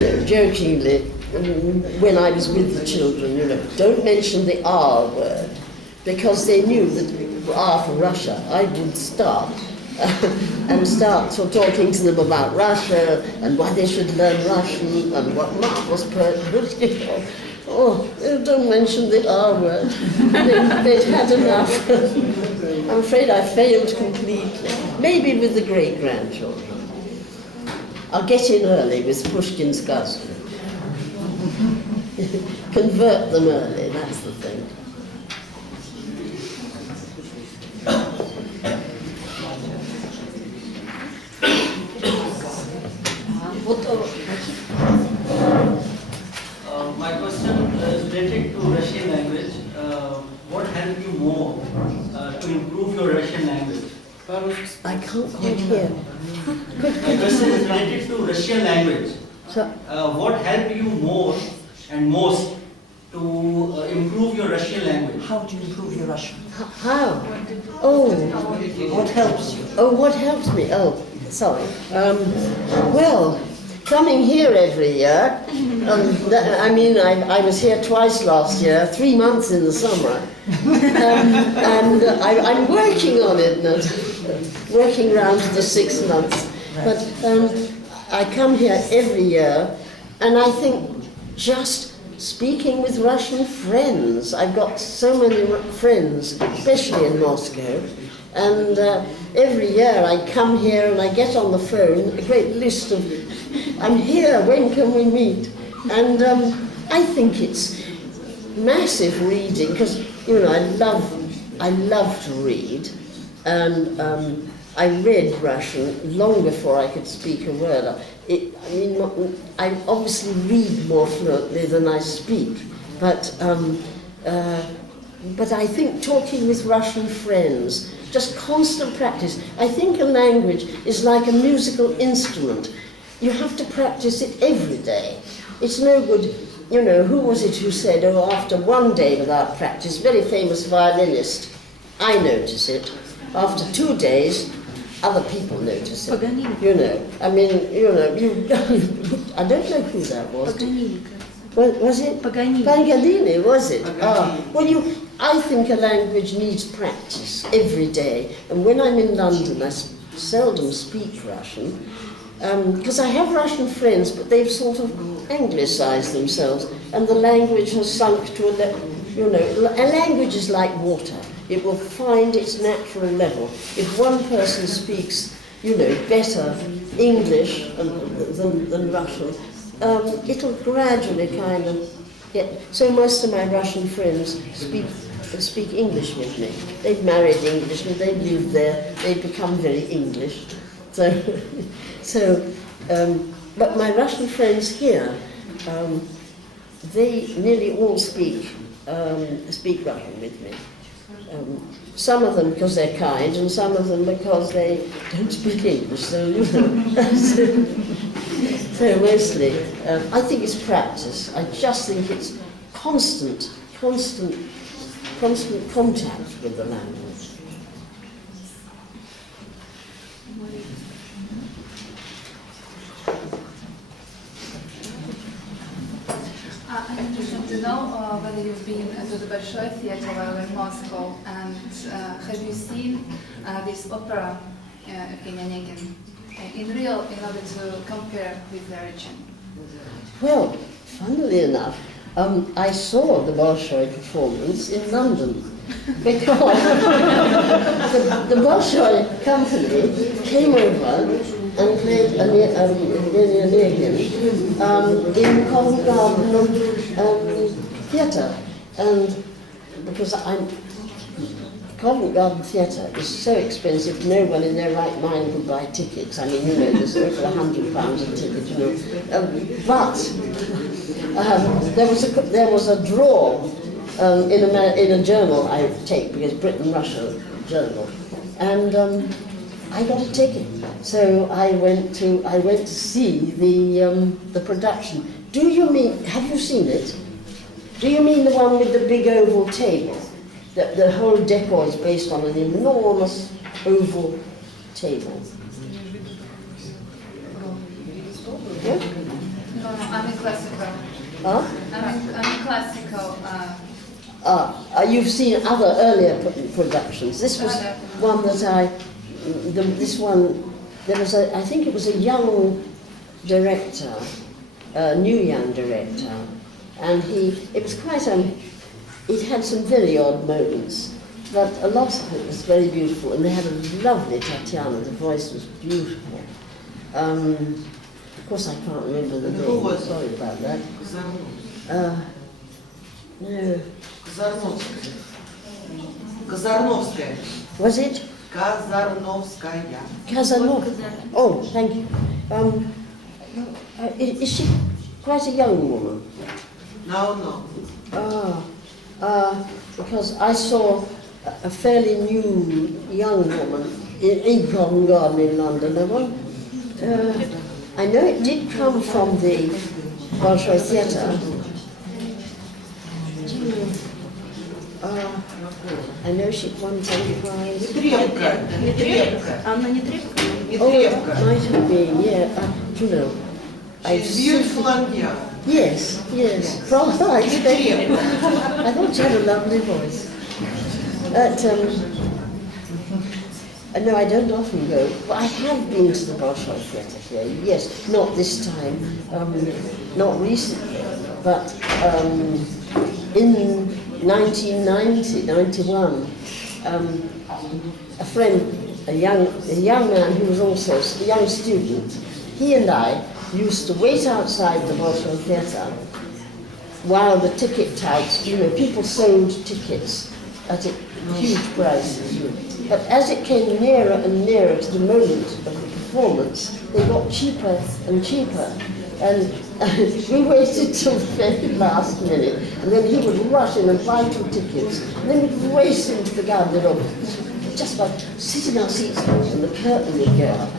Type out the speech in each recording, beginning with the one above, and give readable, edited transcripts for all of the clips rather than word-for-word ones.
Jokingly, when I was with the children, don't mention the R word, because they knew that R for Russia, I would start and start talking to them about Russia and why they should learn Russian and what marvelous poetry. Oh, don't mention the R word. They'd had enough. I'm afraid I failed completely. Maybe with the great-grandchildren. I'll get in early with Pushkin's Gazette. Convert them early, that's the thing. My question is related to Russian language. What helped you more to improve your Russian language? I can't quite hear. My question is related to Russian language. What helped you more and most to improve your Russian language? How do you improve your Russian? How? Oh. What helps you? Oh, what helps me? Oh, sorry. Well, coming here every year. I was here twice last year, 3 months in the summer. And I'm working on it now, working round to the 6 months. But I come here every year, and I think just speaking with Russian friends. I've got so many friends, especially in Moscow. And every year I come here and I get on the phone, a great list of, I'm here, when can we meet? And I think it's massive reading, because, I love to read. And I read Russian long before I could speak a word. I obviously read more fluently than I speak, but I think talking with Russian friends, just constant practice. I think a language is like a musical instrument. You have to practice it every day. It's no good, who was it who said, oh, after one day without practice, very famous violinist, I notice it. After 2 days, other people notice it. Paganini. I don't know who that was. Paganini. Was it? Paganini. Paganini, was it? Paganini. Well, I think a language needs practice every day. And when I'm in London, I seldom speak Russian, because I have Russian friends, but they've sort of anglicized themselves, and the language has sunk to a language is like water. It will find its natural level. If one person speaks, better English than Russian, it'll gradually kind of get. So most of my Russian friends speak English with me. They've married Englishmen, they've lived there, they've become very English. But my Russian friends here, they nearly all speak Russian with me. Some of them because they're kind, and some of them because they don't speak English. So mostly, I think it's practice. I just think it's constant contact with the language. I'm interested to know whether you've been to the Bolshoi Theatre while in Moscow, and have you seen this opera, Evgeny Onegin, in real, in order to compare with the origin? Well, funnily enough, I saw the Bolshoi performance in London, because the Bolshoi company came over and played Evgeny Onegin in Covent Garden Theatre. And because Covent Garden Theatre is so expensive, no one in their right mind would buy tickets. There's over £100 a ticket, but there was a draw in a journal I take, because Britain-Russia journal, and I got a ticket. So I went to see the production. Have you seen it? Do you mean the one with the big oval table? The whole decor is based on an enormous oval table. Yeah? I'm in classical. Huh? I'm in classical. You've seen other earlier productions. This was one that I think it was a young director, a new young director, and it was quite, it had some very odd moments, but a lot of it was very beautiful, and they had a lovely Tatiana, the voice was beautiful. Of course I can't remember the name, sorry about that. No. Казарновская. Was it? Казарновская. Kazanov. Oh, thank you. Is she quite a young woman? No. Because I saw a fairly new young woman in Covent Garden in London. I know it did come from the Bolshoi Theatre. I know she won some prize. Нетребко. Анна Нетребко? Oh, it might have been, yeah. You know, She's beautiful and young. Yes. From I expected. I thought she had a lovely voice. But, no, I don't often go. But I have been to the Bolshoi Theatre here. Yes, not this time, not recently, but in 1991, a friend, a young man who was also a young student, he and I used to wait outside the Bolshoi Theatre while the ticket touts, people sold tickets at huge prices. But as it came nearer and nearer to the moment of the performance, they got cheaper and cheaper. And we waited till the very last minute, and then he would rush in and buy 2 tickets, and then we'd race into the garden-robe, just by sitting in our seats, and the curtain would go up,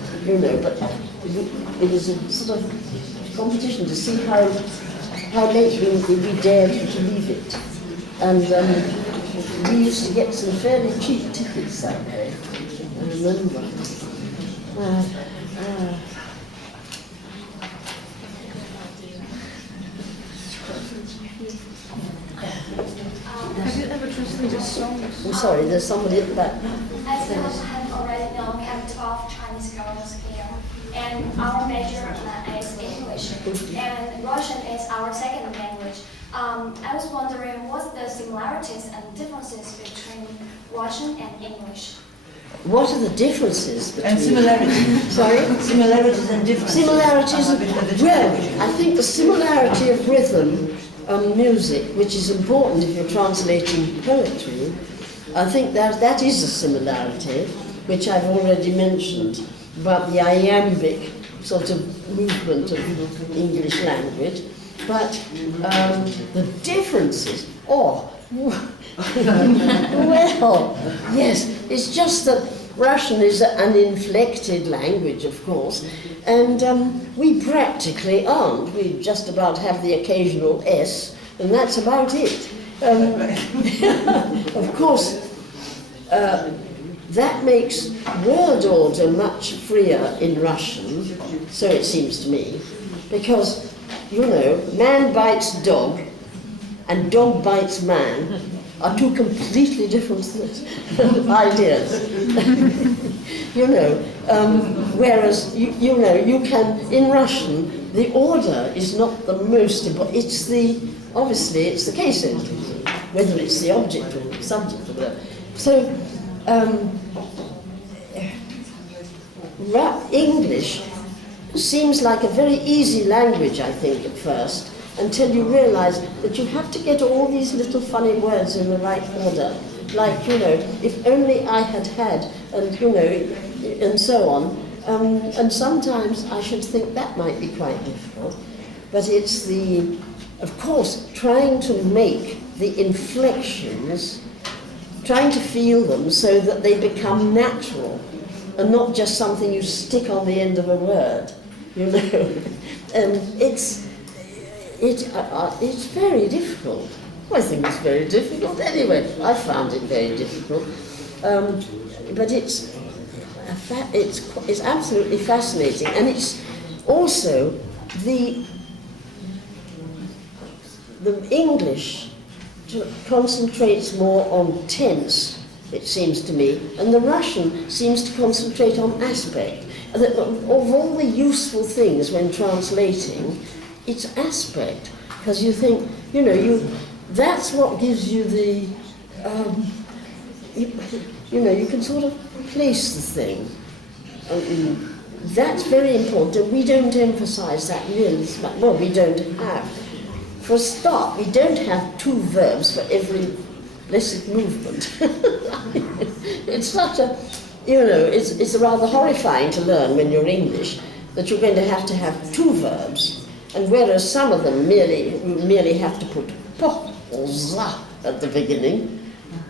but it was a sort of competition to see how late we dared to leave it. And we used to get some fairly cheap tickets that way, I remember. Have you ever translated songs? I'm sorry, there's somebody at the back. As you have already known, we have 12 Chinese girls here, and our major is English, and Russian is our second language. I was wondering, what's the similarities and differences between Russian and English? What are the differences between... And similarities. Sorry? Similarities and differences. Similarities, well, I think the similarity of rhythm and music, which is important if you're translating poetry, I think that is a similarity, which I've already mentioned, about the iambic sort of movement of English language. But the differences, well, yes, it's just that Russian is an inflected language, of course, and we practically aren't. We just about have the occasional S, and that's about it. Of course, that makes word order much freer in Russian, so it seems to me, because, man bites dog and dog bites man are 2 completely different ideas. Whereas, you can, in Russian, the order is not the most important, obviously it's the case entity, whether it's the object or the subject or whatever. So, English seems like a very easy language, I think, at first, until you realize that you have to get all these little funny words in the right order. Like, if only I had, and, and so on. And sometimes I should think that might be quite difficult. But it's of course, trying to make the inflections, trying to feel them so that they become natural and not just something you stick on the end of a word, It's very difficult. I think it's very difficult anyway. I found it very difficult. But it's absolutely fascinating, and it's also the the English concentrates more on tense, it seems to me, and the Russian seems to concentrate on aspect. Of all the useful things when translating, it's aspect, because you think, you know, that's what gives you the, you know, you can sort of place the thing. That's very important, and we don't emphasize that really. Well, we don't have. For a start, we don't have two verbs for every blessed movement. It's such a, you know, it's rather horrifying to learn when you're English that you're going to have two verbs, and whereas some of them merely have to put po or za at the beginning,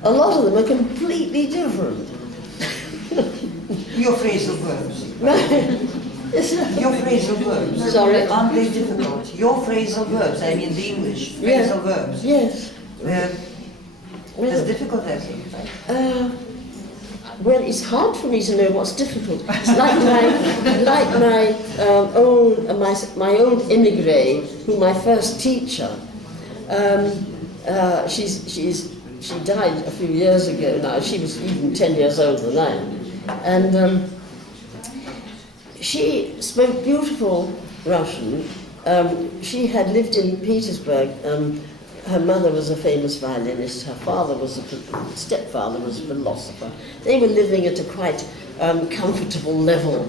a lot of them are completely different. Your phrasal verbs. Right. Your phrasal verbs. Sorry? Aren't they difficult? Your phrasal verbs, I mean the English phrasal verbs. Yes. As difficult as it. Well, it's hard for me to know what's difficult. Like my old immigrant, who my first teacher, she died a few years ago now. She was even 10 years older than I am. And she spoke beautiful Russian. She had lived in Petersburg. Her mother was a famous violinist. Her stepfather was a philosopher. They were living at a quite comfortable level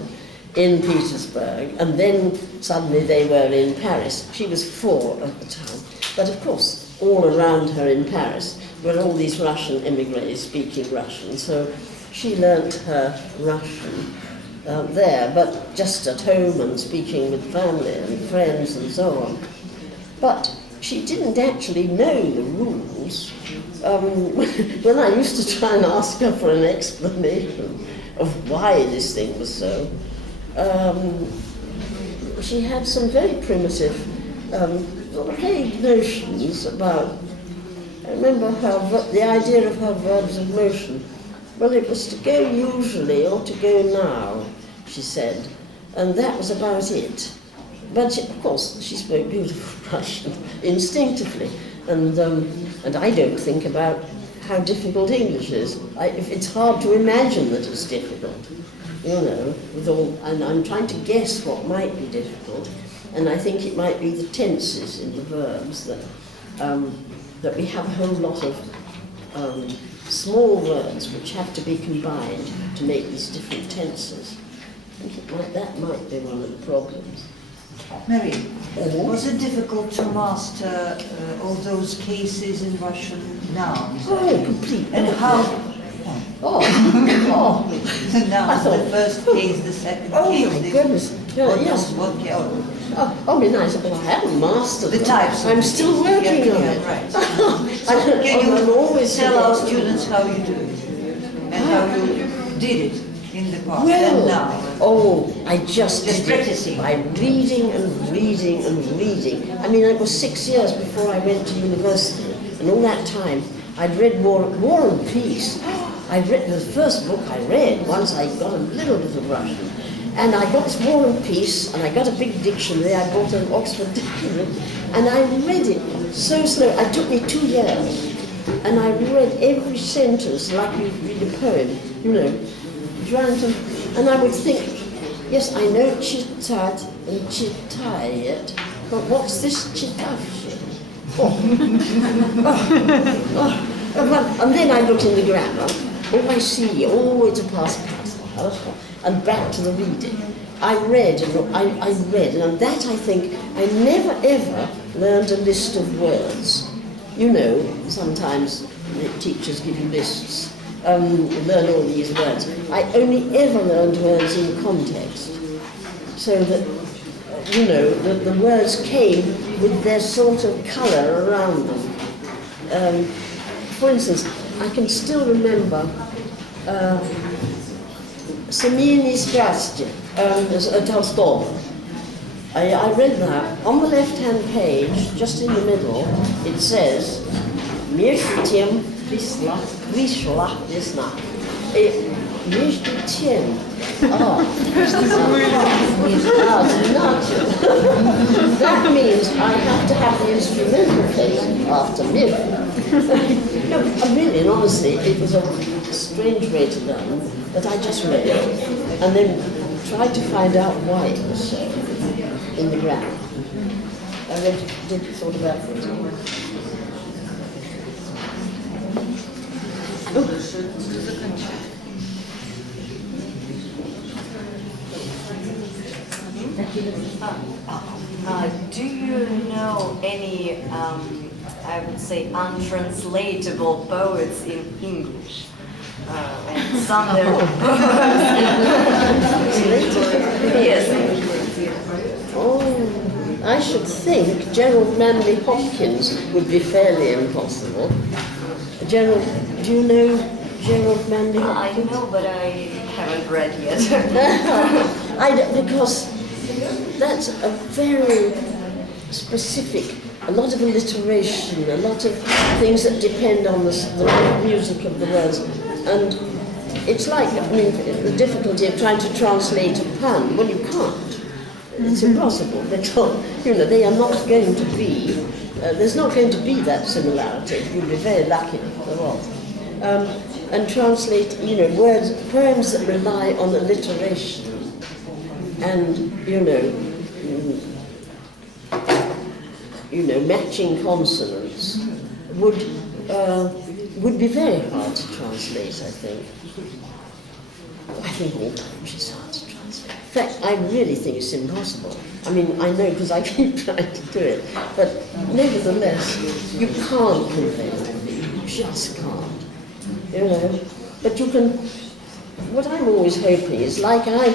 in Petersburg. And then suddenly they were in Paris. She was 4 at the time. But of course, all around her in Paris were all these Russian immigrants speaking Russian. So she learnt her Russian there, but just at home and speaking with family and friends and so on. But she didn't actually know the rules. When I used to try and ask her for an explanation of why this thing was so, she had some very primitive, sort of vague notions about, I remember the idea of her verbs of motion. Well, it was to go usually or to go now, she said, and that was about it. But of course, she spoke beautiful Russian instinctively, and I don't think about how difficult English is. It's hard to imagine that it's difficult, you know. And I'm trying to guess what might be difficult, and I think it might be the tenses in the verbs that we have a whole lot of small words which have to be combined to make these different tenses. I think that might be one of the problems. Mary, was it difficult to master all those cases in Russian nouns? Oh, completely. And how? Oh. Now the first case, the second case. Oh my goodness. Yeah, yes. I mean, I haven't mastered the types. I'm still working on it. Right. So can you tell our students how you do it and how you did it in the past and now? I just practicing by reading and reading and reading. I mean, it was 6 years before I went to university, and all that time I'd read War and Peace. I'd read the first book I read once I got a little bit of Russian. And I got this War and Peace, and I got a big dictionary. I bought an Oxford dictionary, and I read it so slow. It took me 2 years, and I read every sentence like you read a poem, you know, trying to, and I would think, yes, I know chitat and chitayet, but what's this chitavshit? And then I looked in the grammar. I see, it's a past participle. And back to the reading. I read, and that I think, I never ever learned a list of words. You know, sometimes the teachers give you lists, learn all these words. I only ever learned words in context, so that, you know, the words came with their sort of colour around them. For instance, I can still remember Семейные страсти, Tolstoy. I read that. On the left-hand page, just in the middle, it says, Между тем пришла весна. между тем. That means I have to have the instrumental case after middle. No, really, and honestly, it was a strange way to learn, but I just read it and then tried to find out why it was so in the grammar. I did thought about it. Do you know any, I would say, untranslatable poets in English? And some of their Yes. Oh, I should think Gerald Manley Hopkins would be fairly impossible. Gerald, do you know Gerald Manley I Hopkins? know, but I haven't read yet. Because that's a very specific, a lot of alliteration, a lot of things that depend on the music of the words. And it's like, I mean, the difficulty of trying to translate a pun. Well, you can't. It's impossible because, you know, they are not going to be, there's not going to be that similarity. You'd be very lucky if there was. And translate, you know, words, poems that rely on alliteration and, you know, matching consonants would be very hard to translate, I think. I think all poetry is hard to translate. In fact, I really think it's impossible. I mean, I know because I keep trying to do it, but nevertheless, you can't convey it. You just can't. You know, but you can. What I'm always hoping is, like I,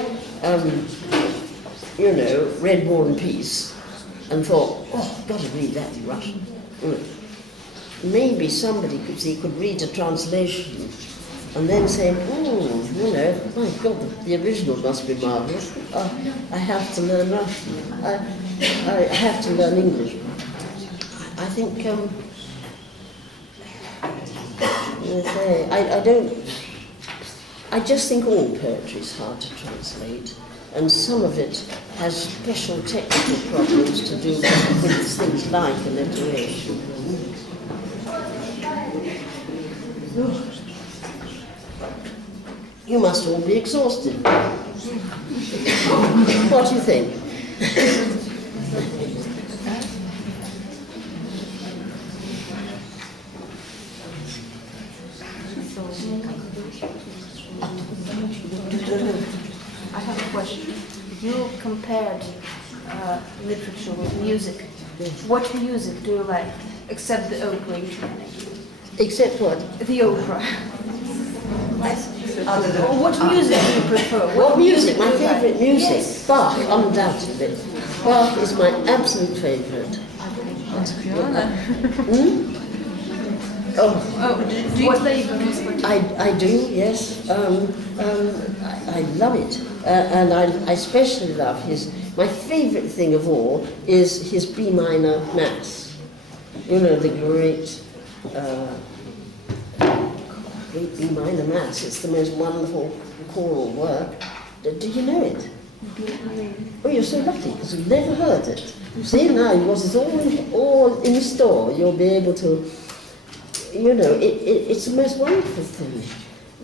you know, read War and Peace, and thought, oh, I've got to read that in Russian. You know, maybe somebody could read a translation, and then say, oh, you know, my God, the original must be marvelous. I have to learn Russian. I have to learn English. I think. I just think all poetry is hard to translate, and some of it has special technical problems to do with things like alliteration. You must all be exhausted. What do you think? I have a question. You compared literature with music. What music do you like, except the opera usually? Except what? The opera. What music do you prefer? What music? My do you like? favourite music? Yes. Bach, undoubtedly. Bach is my absolute favourite. Oh, Do you play the I do, yes. I love it. And I especially love my favourite thing of all is his B minor Mass. You know, the great B minor Mass. It's the most wonderful choral work. Do you know it? Oh, you're so lucky because you've never heard it. See now, because it's all in store, you'll be able to. You know, it's the most wonderful thing.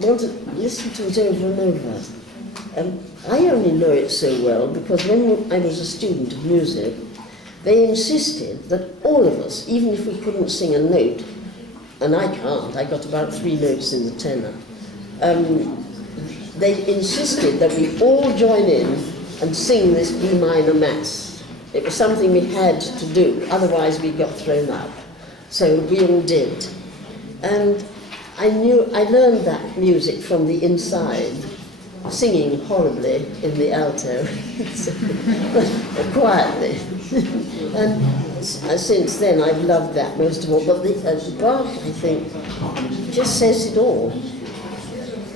You want to listen to it over and over. I only know it so well because when I was a student of music, they insisted that all of us, even if we couldn't sing a note, and I can't, I got about 3 notes in the tenor, they insisted that we all join in and sing this B minor Mass. It was something we had to do, otherwise we got thrown out. So we all did. And I learned that music from the inside, singing horribly in the alto, quietly. And since then I've loved that most of all. But Bach, I think, just says it all.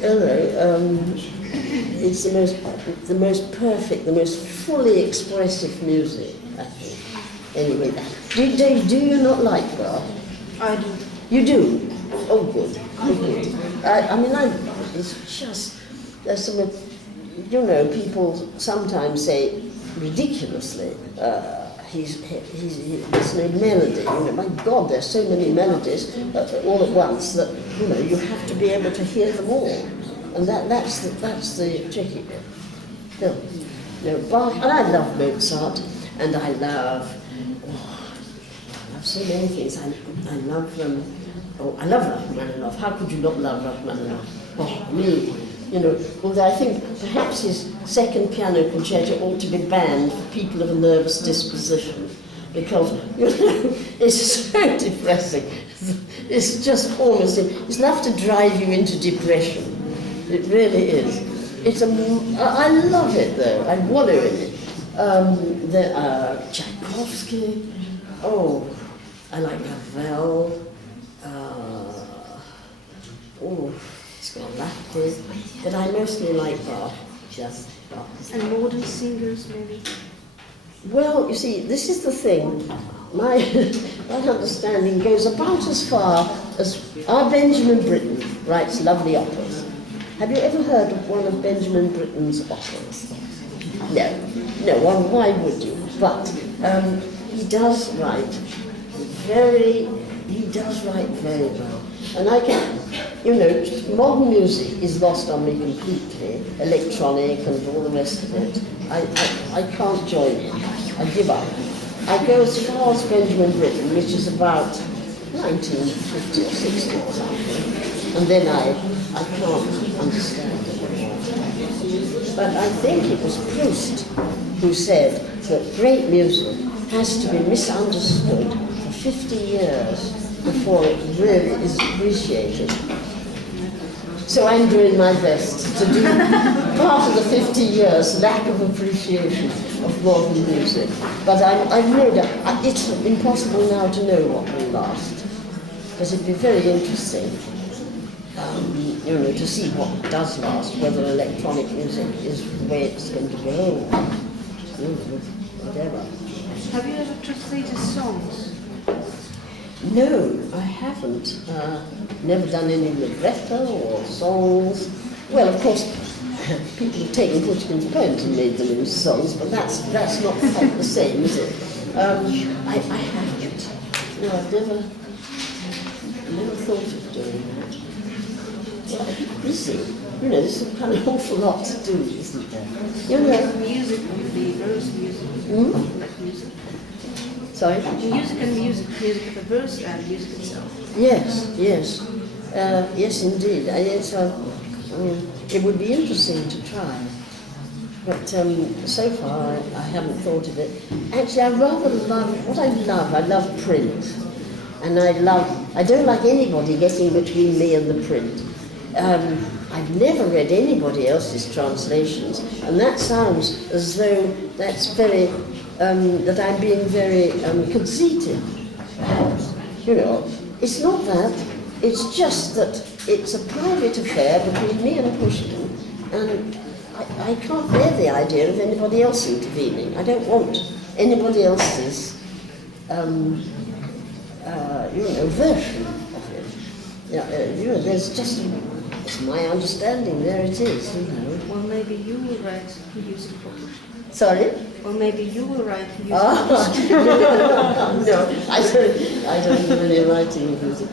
You know, it's the most perfect, the most fully expressive music, I think. Anyway, do you not like Bach? I do. You do? Oh, good. Oh, good. I mean, it's just there's some, you know, people sometimes say ridiculously, there's no melody. You know, my God, there's so many melodies all at once that, you know, you have to be able to hear them all, and that's the tricky bit. No, Bach, and I love Mozart, and I love so many things. I love I love Rachmaninoff. How could you not love Rachmaninoff? Oh, me. You know, although I think perhaps his second piano concerto ought to be banned for people of a nervous disposition, because, you know, it's so depressing. It's just almost, it's enough to drive you into depression. It really is. I love it though. I wallow in it. Tchaikovsky. Oh, I like Ravel. Scholastic, but I mostly like Bach, just Bach. And modern singers, maybe? Well, you see, this is the thing. My understanding goes about as far as our Benjamin Britten writes lovely operas. Have you ever heard of one of Benjamin Britten's operas? No, why would you? But he does write very well. And I can, you know, modern music is lost on me completely, electronic and all the rest of it. I can't join in. I give up. I go as far as Benjamin Britten, which is about 1950 or 60 or something, and then I can't understand it anymore. But I think it was Proust who said that great music has to be misunderstood for 50 years before it really is appreciated. So I'm doing my best to do part of the 50 years lack of appreciation of modern music. But I've no doubt, it's impossible now to know what will last. Because it'd be very interesting, you know, to see what does last, whether electronic music is the way it's going to go, you know, whatever. Have you ever translated songs? No, I haven't. Never done any libretto or songs. Well, of course, people have taken Pushkin's poems and made them into songs, but that's not quite the same, is it? I haven't. No, I've never thought of doing that. Well, I'm busy. You know, there's kind of awful lot to do, isn't there? You know, Music would be verse music. Like music. sorry? Music and music of the verse and music itself. Yes, yes. Yes, indeed. It would be interesting to try. But so far I haven't thought of it. Actually, I rather love, I love print. And I don't like anybody getting between me and the print. I've never read anybody else's translations, and that sounds as though that's very, that I'm being very conceited, perhaps. You know, it's not that, it's just that it's a private affair between me and Pushkin, and I can't bear the idea of anybody else intervening. I don't want anybody else's, version of it. There's just, it's my understanding, there it is, Well, maybe you will write music for Pushkin. Sorry? Or maybe you will write music No, I don't do any writing music.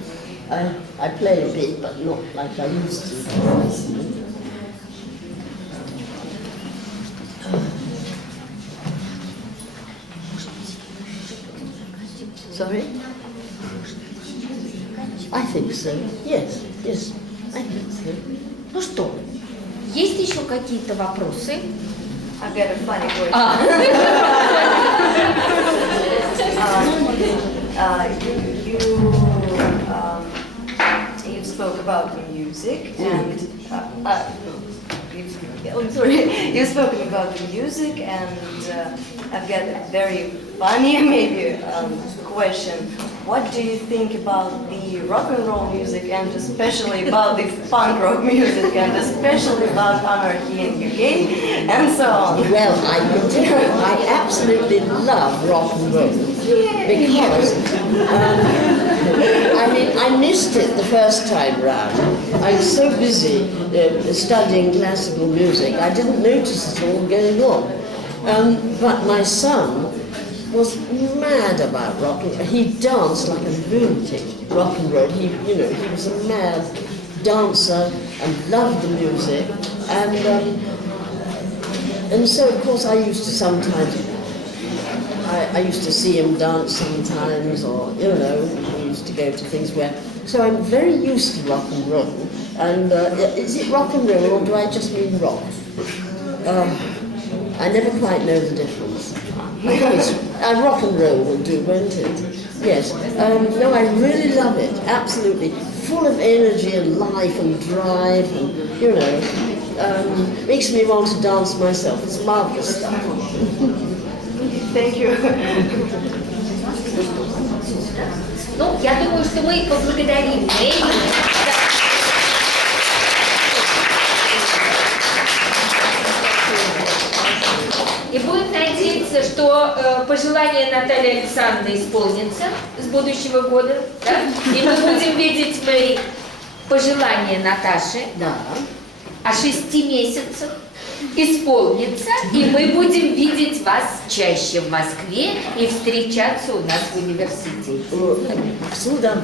I play a bit, but not like I used to. Sorry? I think so. Yes, I think so. Ну что, есть еще какие-то вопросы? I got a funny question. You spoke about music and I'm sorry. You've spoken about the music, and I've got a very funny maybe question. what do you think about the rock and roll music, and especially about the punk rock music, and especially about anarchy in UK, and so on? Well, I absolutely love rock and roll because, I mean, I missed it the first time round. I was so busy studying classical music, I didn't notice it all going on. But my son was mad about rock and roll. He danced like a lunatic, rock and roll. He was a mad dancer and loved the music. And so, of course, I used to sometimes, I used to see him dance sometimes, or, we used to go to things where, so I'm very used to rock and roll. And is it rock and roll, or do I just mean rock? I never quite know the difference. I think it's, rock and roll will do, won't it? Yes. No, I really love it, absolutely. Full of energy and life and drive, and, makes me want to dance myself. It's marvelous stuff. Thank you. Ну, я думаю, что мы поблагодарим Мэри. И будем надеяться, что пожелания Натальи Александровны исполнятся с будущего года. Да? И мы будем видеть, Мэри, пожелания Наташи о 6 месяцах исполнится, и мы будем видеть вас чаще в Москве и встречаться у нас в университете. Сюда.